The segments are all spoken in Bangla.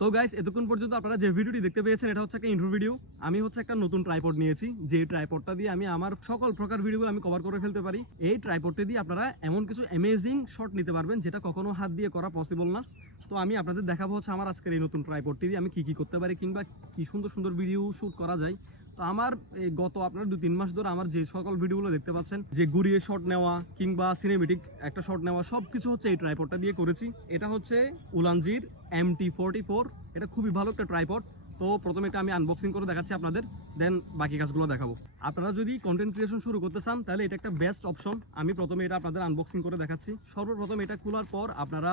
তো গাইস এতক্ষণ পর্যন্ত আপনারা যে ভিডিওটি দেখতে পেয়েছেন এটা হচ্ছে একটা ইন্ট্রো ভিডিও। আমি হচ্ছে একটা নতুন ট্রাইপড নিয়েছি, যে ট্রাইপডটা দিয়ে আমি আমার সকল প্রকার ভিডিও আমি কভার করে ফেলতে পারি। এই ট্রাইপডটা দিয়ে আপনারা এমন কিছু অ্যামেজিং শট নিতে পারবেন যেটা কখনো হাত দিয়ে করা পসিবল না। তো আমি আপনাদের দেখাবো হচ্ছে আমার আজকের এই নতুন ট্রাইপডটি দিয়ে আমি কি করতে পারি, কিংবা কি সুন্দর সুন্দর ভিডিও শ্যুট করা যায়। তো আমার এই গত আপনার 2-3 মাস ধরে আমার যে সকল ভিডিওগুলো দেখতে পাচ্ছেন, যে ঘুরিয়ে শট নেওয়া কিংবা সিনেমেটিক একটা শট নেওয়া, সব কিছু হচ্ছে এই ট্রাইপডটা দিয়ে করেছি। এটা হচ্ছে উলানজির MT44। এটা খুবই ভালো একটা ট্রাইপড। তো প্রথমে এটা আমি আনবক্সিং করে দেখাচ্ছি আপনাদের, দেন বাকি কাজগুলো দেখাবো। আপনারা যদি কন্টেন্ট ক্রিয়েশন শুরু করতে চান তাহলে এটা একটা বেস্ট অপশন। আমি প্রথমে এটা আপনাদের আনবক্সিং করে দেখাচ্ছি। সর্বপ্রথম এটা খোলার পর আপনারা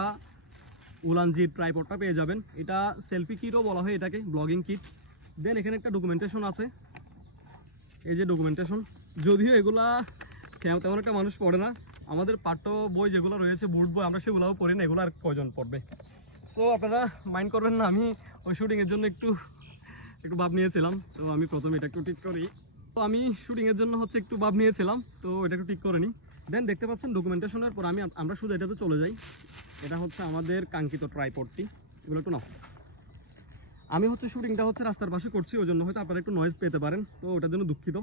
উলানজির ট্রাইপডটা পেয়ে যাবেন। এটা সেলফি কিটও বলা হয় এটাকে, ব্লগিং কিট। দেন এখানে একটা ডকুমেন্টেশন আছে, এই যে ডকুমেন্টেশন। যদিও এগুলা তেমন একটা মানুষ পড়ে না, আমাদের পাঠ্য বই যেগুলো রয়েছে, বোর্ড বই, আমরা সেগুলোও পড়ি না, এগুলো আর কয়জন পড়বে। সো আপনারা মাইন্ড করবেন না, আমি ওই শুটিংয়ের জন্য একটু ভাব নিয়েছিলাম। তো আমি প্রথমে এটা একটু ঠিক করি। তো আমি শুটিংয়ের জন্য হচ্ছে একটু ভাব নিয়েছিলাম, তো এটা একটু ঠিক করে নিই। দেন দেখতে পাচ্ছেন ডকুমেন্টেশনের পর আমরা শুধু এটাতে চলে যাই। এটা হচ্ছে আমাদের কাঙ্ক্ষিত ট্রাইপডটি। এগুলো একটু নাও। আমি হচ্ছে শুটিংটা হচ্ছে রাস্তার পাশে করছি, ওই জন্য হয়তো আপনারা একটু নয়েজ পেতে পারেন, তো ওটার জন্য দুঃখিত।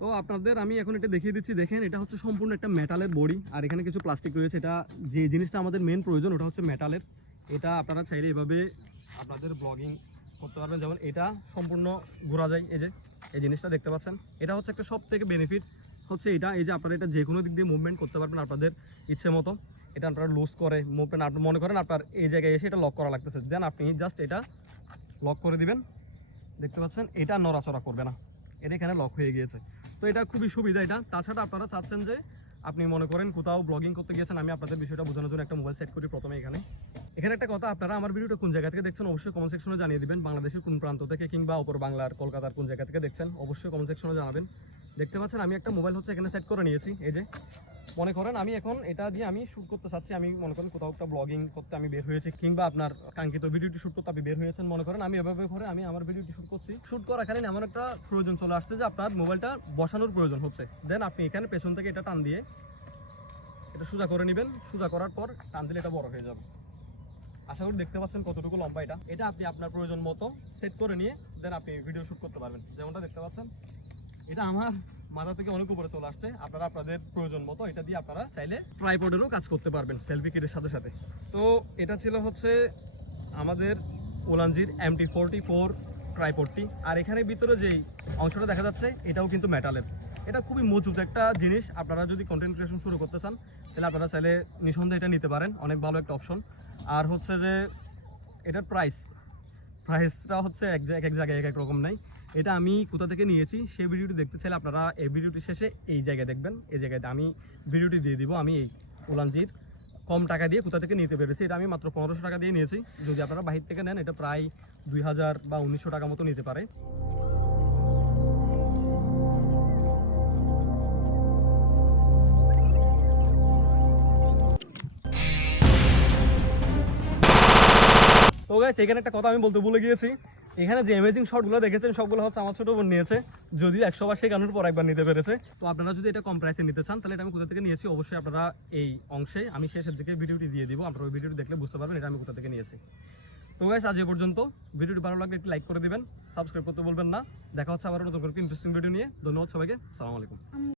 তো আপনাদের আমি এখন এটা দেখিয়ে দিচ্ছি। দেখেন এটা হচ্ছে সম্পূর্ণ একটা মেটালের বডি, আর এখানে কিছু প্লাস্টিক রয়েছে। এটা যে জিনিসটা আমাদের মেন প্রয়োজন ওটা হচ্ছে মেটালের। এটা আপনারা চাইলে এভাবে আপনাদের ব্লগিং করতে পারবেন। যেমন এটা সম্পূর্ণ ঘোরা যায়, এই যে এই জিনিসটা দেখতে পাচ্ছেন, এটা হচ্ছে একটা সব থেকে বেনিফিট হচ্ছে এটা। এই যে আপনারা এটা যে কোনো দিক দিয়ে মুভমেন্ট করতে পারবেন আপনাদের ইচ্ছে মতো। এটা আপনারা লুজ করে মুভমেন্ট, আপনি মনে করেন আপনার এই জায়গায় এসে এটা লক করা লাগতেছে, দেন আপনি জাস্ট এটা লক করে দিবেন। দেখতে পাচ্ছেন এটা নড়াচড়া করবে না, এটা এখানে লক হয়ে গিয়েছে। তো এটা খুবই সুবিধা এটা। তাছাড়া আপনারা চাচ্ছেন যে আপনি মনে করেন কোথাও ব্লগিং করতে গিয়েছেন, আমি আপনাদের বিষয়টা বোঝানোর জন্য একটা মোবাইল সেট করি প্রথমে এখানে একটা কথা, আপনারা আমার ভিডিওটা কোন জায়গা থেকে দেখছেন অবশ্যই কমেন্ট সেকশনে জানিয়ে দিবেন। বাংলাদেশের কোন প্রান্ত থেকে কিংবা অপর বাংলার কলকাতার কোন জায়গা থেকে দেখছেন অবশ্যই কমেন্ট সেকশনে জানাবেন। দেখতে পাচ্ছেন আমি একটা মোবাইল হচ্ছে এখানে সেট করে নিয়েছি। এই যে মনে করেন আমি এখন এটা দিয়ে আমি শ্যুট করতে চাচ্ছি, আমি মনে করেন কোথাও একটা ব্লগিং করতে আমি বের হয়েছি, কিংবা আপনার কাঙ্ক্ষিত ভিডিওটি শ্যুট করতে আপনি বের হয়েছেন, মনে করেন আমি এভাবে করে আমি আমার ভিডিওটি শ্যুট করছি। শ্যুট করাকালীন এমন একটা প্রয়োজন চলে আসছে যে আপনার মোবাইলটা বসানোর প্রয়োজন হচ্ছে। দেন আপনি এখানে পেছন থেকে এটা টান দিয়ে এটা সোজা করে নেবেন। সোজা করার পর টান দিলে এটা বড় হয়ে যাবে। আশা করি দেখতে পাচ্ছেন কতটুকু লম্বা এটা। এটা আপনি আপনার প্রয়োজন মতো সেট করে নিয়ে দেন আপনি ভিডিও শ্যুট করতে পারবেন। যেমনটা দেখতে পাচ্ছেন এটা আমার মাথা থেকে অনেক উপরে চলে আসছে। আপনারা আপনাদের প্রয়োজন মতো এটা দিয়ে আপনারা চাইলে ট্রাইপডেরও কাজ করতে পারবেন সেলফি কিটের সাথে সাথে। তো এটা ছিল হচ্ছে আমাদের উলানজির MT44 ট্রাইপডটি। আর এখানে ভিতরে যেই অংশটা দেখা যাচ্ছে এটাও কিন্তু মেটালের। এটা খুবই মজবুত একটা জিনিস। আপনারা যদি কন্টেন্ট ক্রিয়েশন শুরু করতে চান তাহলে আপনারা চাইলে নিঃসন্দেহে এটা নিতে পারেন, অনেক ভালো একটা অপশন। আর হচ্ছে যে এটার প্রাইসটা হচ্ছে এক জায়গায় এক রকম নাই। এটা আমি কোথা থেকে নিয়েছি সেই ভিডিওটি দেখতে চাইলে আপনারা এই ভিডিওটি শেষে এই জায়গায় দেখবেন। এই জায়গায় আমি ভিডিওটি দিয়ে দিব। আমি এই উলানজির কম টাকা দিয়ে কোথা থেকে নিতে পেরেছি। এটা আমি মাত্র 1500 টাকা দিয়ে নিয়েছি। যদি আপনারা বাহির থেকে নেন এটা প্রায় 2000 বা 1900 টাকা মতো নিতে পারে। তো গাইস এখানে একটা কথা আমি বলতে ভুলে গিয়েছি। এখানে যে অ্যামেজিং শটগুলো দেখেছেন সবগুলো হচ্ছে আমার ছোট বোন নিয়েছে, যদিও 100 বার শেখানোর পর একবার নিতে পেরেছে। তো আপনারা যদি এটা কম প্রাইসে নিতে চান তাহলে এটা আমি কোথা থেকে নিয়েছি অবশ্যই আপনারা এই অংশে আমি শেষের দিকে ভিডিওটি দিয়ে দিব। আপনারা ওই ভিডিওটি দেখলে বুঝতে পারবেন এটা আমি কোথা থেকে নিয়েছি। তো গাইস আজ এ পর্যন্ত। ভিডিওটি ভালো লাগলে একটু লাইক করে দিবেন, সাবস্ক্রাইব করতে বলবেন না। দেখা হচ্ছে আবার নতুন কোনো ইন্টারেস্টিং ভিডিও নিয়ে। ধন্যবাদ সবাইকে, আসসালামু আলাইকুম।